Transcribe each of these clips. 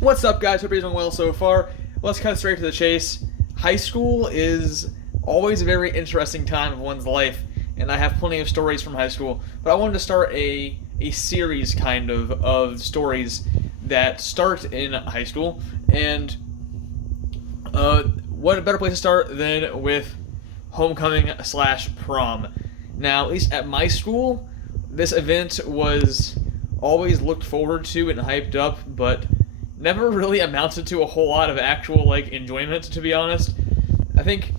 What's up, guys? Hope you're doing well so far. Let's cut straight to the chase. High school is always a very interesting time of one's life, and I have plenty of stories from high school. But I wanted to start a series kind of stories that start in high school, and what a better place to start than with homecoming slash prom. Now, at least at my school, this event was always looked forward to and hyped up, but never really amounted to a whole lot of actual enjoyment, to be honest. I think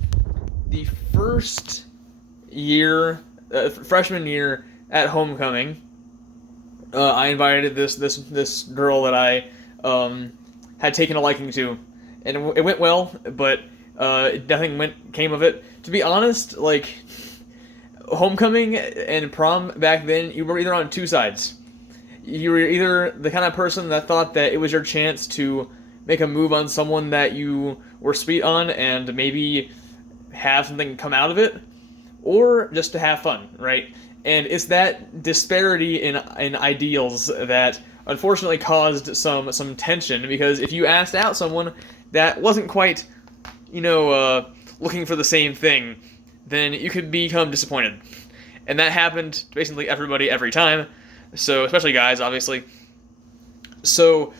the first year, freshman year at homecoming, I invited this girl that I had taken a liking to, and it went well, but nothing came of it. To be honest, homecoming and prom back then, you were either on two sides. You were either the kind of person that thought that it was your chance to make a move on someone that you were sweet on and maybe have something come out of it, or just to have fun, right? And it's that disparity in ideals that unfortunately caused some tension, because if you asked out someone that wasn't quite, looking for the same thing, then you could become disappointed. And that happened to basically everybody every time. So, especially guys, obviously. So,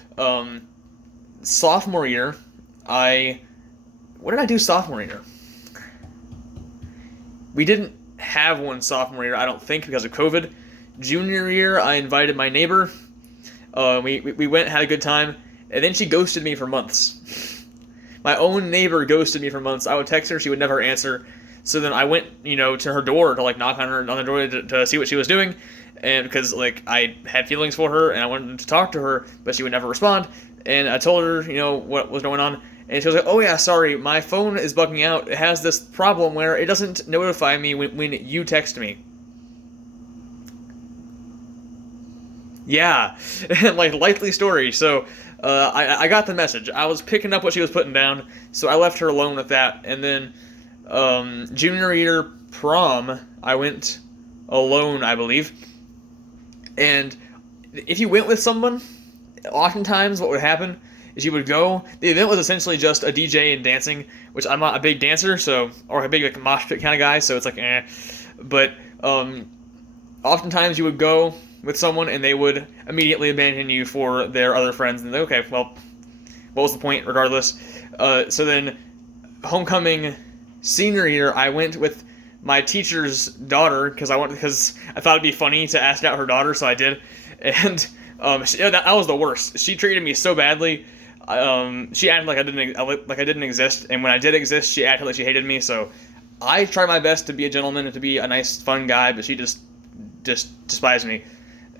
sophomore year, what did I do sophomore year? We didn't have one sophomore year, I don't think, because of COVID. Junior year, I invited my neighbor. We went, had a good time, and then she ghosted me for months. My own neighbor ghosted me for months. I would text her, she would never answer. So then I went, to her door to knock on the door to see what she was doing, and because I had feelings for her and I wanted to talk to her, but she would never respond. And I told her, what was going on, and she was like, "Oh yeah, sorry, my phone is bugging out. It has this problem where it doesn't notify me when you text me." Yeah, likely story. So I got the message. I was picking up what she was putting down, so I left her alone with that. And then junior year prom, I went alone, I believe. And if you went with someone, oftentimes what would happen is you would go. The event was essentially just a DJ and dancing, which I'm not a big dancer, or a big mosh pit kind of guy, so it's eh. But oftentimes you would go with someone and they would immediately abandon you for their other friends, and okay, well, what was the point regardless? So then homecoming senior year, I went with my teacher's daughter because I thought it'd be funny to ask out her daughter, so I did. And that was the worst. She treated me so badly. She acted like I didn't exist, and when I did exist, she acted like she hated me. So I tried my best to be a gentleman and to be a nice, fun guy, but she just despised me.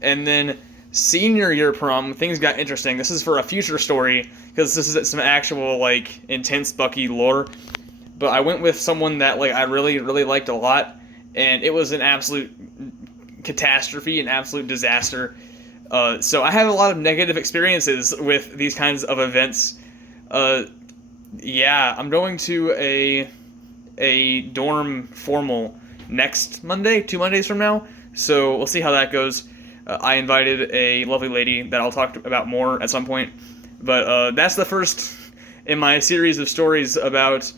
And then senior year prom, things got interesting. This is for a future story because this is some actual intense Bucky lore. But I went with someone that I really, really liked a lot, and it was an absolute catastrophe, an absolute disaster. So I have a lot of negative experiences with these kinds of events. Yeah, I'm going to a dorm formal next Monday, 2 Mondays from now, so we'll see how that goes. I invited a lovely lady that I'll talk about more at some point, but that's the first in my series of stories about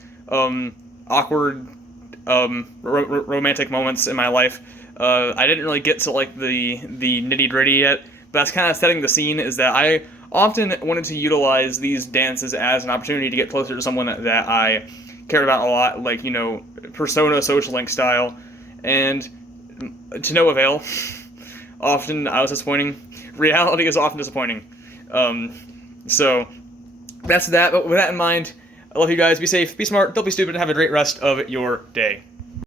awkward romantic moments in my life. I didn't really get to the nitty gritty yet, but that's kind of setting the scene. Is that I often wanted to utilize these dances as an opportunity to get closer to someone that I cared about a lot, persona social link style, and to no avail. Often I was disappointing. Reality is often disappointing. So that's that. But with that in mind, I love you guys. Be safe, be smart, don't be stupid, and have a great rest of your day.